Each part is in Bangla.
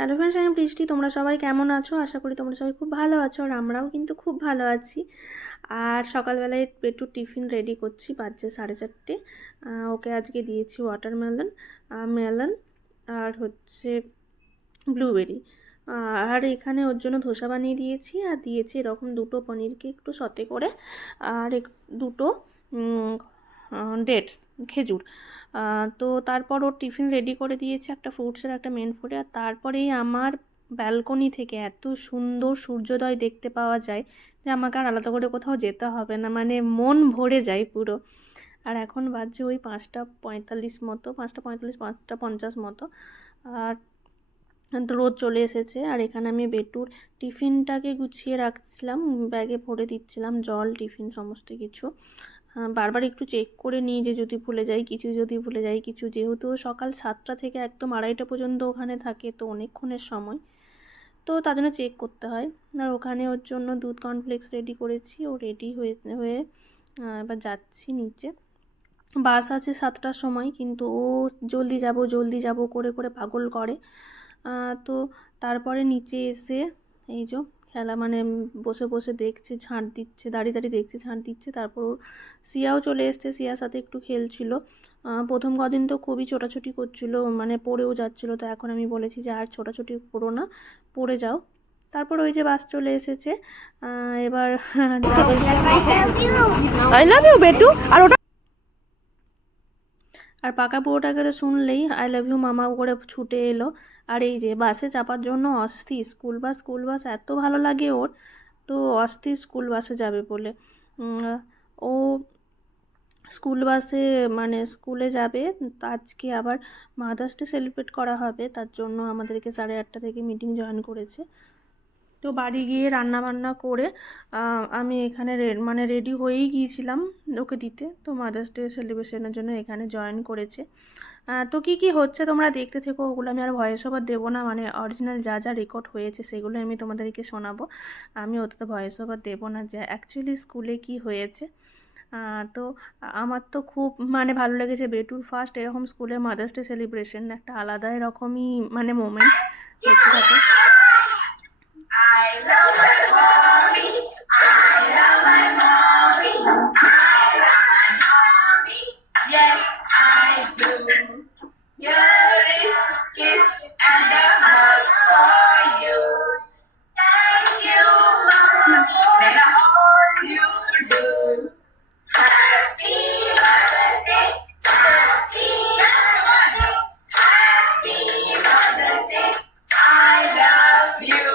হ্যালো ফ্রেন্ডস, আমি বৃষ্টি। তোমরা সবাই কেমন আছো? আশা করি তোমরা সবাই খুব ভালো আছো, আর আমরাও কিন্তু খুব ভালো আছি। আর সকালবেলায় একটু টিফিন রেডি করছি, বাজছে 4:30। ওকে আজকে দিয়েছি ওয়াটারমেলন, মেলন আর হচ্ছে ব্লুবেরি। আর এখানে ওর জন্য ধোসা বানিয়ে দিয়েছি, আর দিয়েছি এরকম দুটো পনিরকে একটু সতে করে, আর দুটো ডেটস, খেজুর। তো তারপর ওর টিফিন রেডি করে দিয়েছে, একটা ফ্রুটসের একটা মেন ফুডে। আর তারপরেই আমার ব্যালকনি থেকে এত সুন্দর সূর্যোদয় দেখতে পাওয়া যায় যে আমাকে আর আলাদা করে কোথাও যেতে হবে না, মানে মন ভরে যায় পুরো। আর এখন বাজছে ওই 5:45 মতো, 5:45, 5:50 মতো। আর রোদ চলে এসেছে। আর এখানে আমি বেটুর টিফিনটাকে গুছিয়ে রাখছিলাম, ব্যাগে ভরে দিচ্ছিলাম জল, টিফিন, সমস্ত কিছু। বারবার একটু চেক করে নিই যে যদি ভুলে যাই কিছু, যেহেতু সকাল 7টা থেকে একদম 2:30 পর্যন্ত ওখানে থাকে, তো অনেকক্ষণের সময়, তো তার জন্য চেক করতে হয়। আর ওখানে ওর জন্য দুধ কর্নফ্লেক্স রেডি করেছি, ও রেডি হয়ে এবার যাচ্ছি নিচে। বাস আছে 7টার সময়, কিন্তু ও জলদি যাব করে পাগল করে। তো তারপরে নিচে এসে এই যে খেলা, মানে বসে দেখছে, ঝাঁট দিচ্ছে, দাঁড়িয়ে দেখছে, ঝাঁট দিচ্ছে। তারপর সিয়াও চলে এসছে, সিয়ার সাথে একটু খেলছিল। প্রথম কদিন তো খুবই ছোটাছুটি করছিল, মানে পড়েও যাচ্ছিলো। তো এখন আমি বলেছি যে আর ছোটাছুটি করো না, পড়ে যাও। তারপর ওই যে বাস চলে এসেছে, এবার আই লাভ ইউ বেটু। আর ওটা আর পাকা বুড়োটাকে তো শুনলেই আই লাভ ইউ মামা করে ছুটে এলো। আর এই যে বাসে চাপার জন্য অস্থির, স্কুল বাস এত ভালো লাগে ওর, তো অস্থির স্কুল বাসে যাবে বলে। ও স্কুল বাসে, মানে স্কুলে যাবে। আজকে আবার মাদার্স ডে সেলিব্রেট করা হবে, তার জন্য আমাদেরকে 8:30 থেকে মিটিং জয়েন করেছে। তো বাড়ি গিয়ে রান্না বান্না করে আমি এখানে মানে রেডি হয়েই গিয়েছিলাম ওকে দিতে। তো মাদার্স ডে সেলিব্রেশনের জন্য এখানে জয়েন করেছে। তো কি হচ্ছে তোমরা দেখতে থেকো, ওগুলো আমি আর ভয়েস ওভার দেবো না, মানে অরিজিনাল যা রেকর্ড হয়েছে সেগুলো আমি তোমাদেরকে শোনাবো। আমি ওতে তো ভয়েস ওভার দেবো না যে অ্যাকচুয়ালি স্কুলে কি হয়েছে। তো আমার তো খুব মানে ভালো লেগেছে, বেটুর ফার্স্ট এরকম স্কুলে মাদার্স ডে সেলিব্রেশন, একটা আলাদা এরকমই মানে মোমেন্ট। দেখতে থাকো। I love my mommy. I love my mommy. I love my mommy. Yes, I do. Here is a kiss and a hug for you. Thank you, mommy, for all you do. Happy Mother's Day. Happy Mother's Day. Happy Mother's Day. I love you.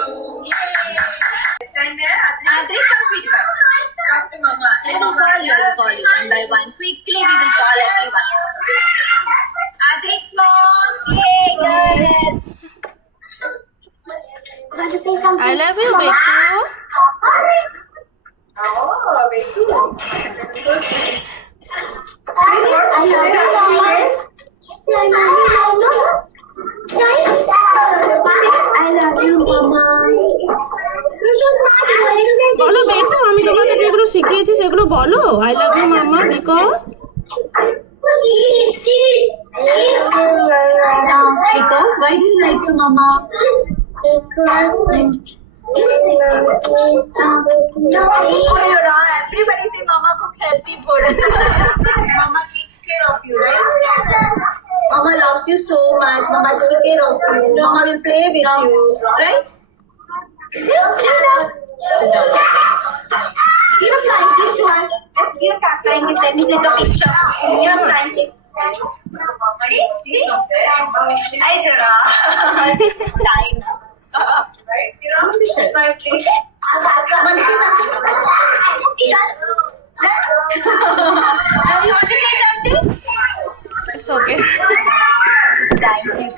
Adri, come sweet boy. Talk to Mama. Let me call you. I'll call you one by one. Quickly, we will call everyone. Adrik's mom. Hey, guys. Want to say something? I love you, Betu. Oh, Betu. I love you, Mama. Say, I love you, Mama. I love you, Mama. You're so smart, boy. বলো বেটু, আমি তোমাকে যেগুলো শিখিয়েছি সেগুলো বলো। আই লাভ ইউ মামা because Because why do you like your mama? Because everybody say mama cook healthy food. Mama takes care of you, right? Mama loves you so much. Mama takes care of you. Mama will play with you, right? Sit down. Give a flying kiss to her. Let's give a flying kiss. Let me take a picture. Give a flying kiss. Ready? See? Hi, Zara. Sign. Right? Nicely. Have you want to say something? It's okay.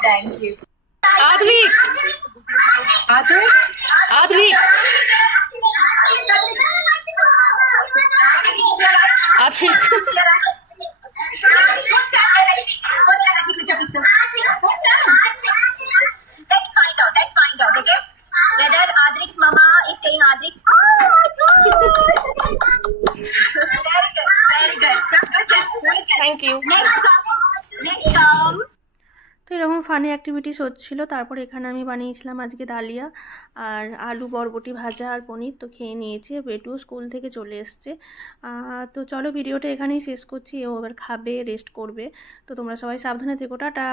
Thank you. Adrik, Adrik, Adrik. Let's find out, okay? Whether Adrik's mama is saying Adrik's. Oh my god! Very good. Thank you. Next come. তো এরকম ফানি অ্যাক্টিভিটিস হচ্ছিলো। তারপর এখানে আমি বানিয়েছিলাম আজকে ডালিয়া আর আলু বরবটি ভাজা আর পনির, তো খেয়ে নিয়েছি। বেটু স্কুল থেকে চলে এসছে। তো চলো ভিডিওটা এখানেই শেষ করছি, ও এবার খাবে, রেস্ট করবে। তো তোমরা সবাই সাবধানে থেকো, টাটা।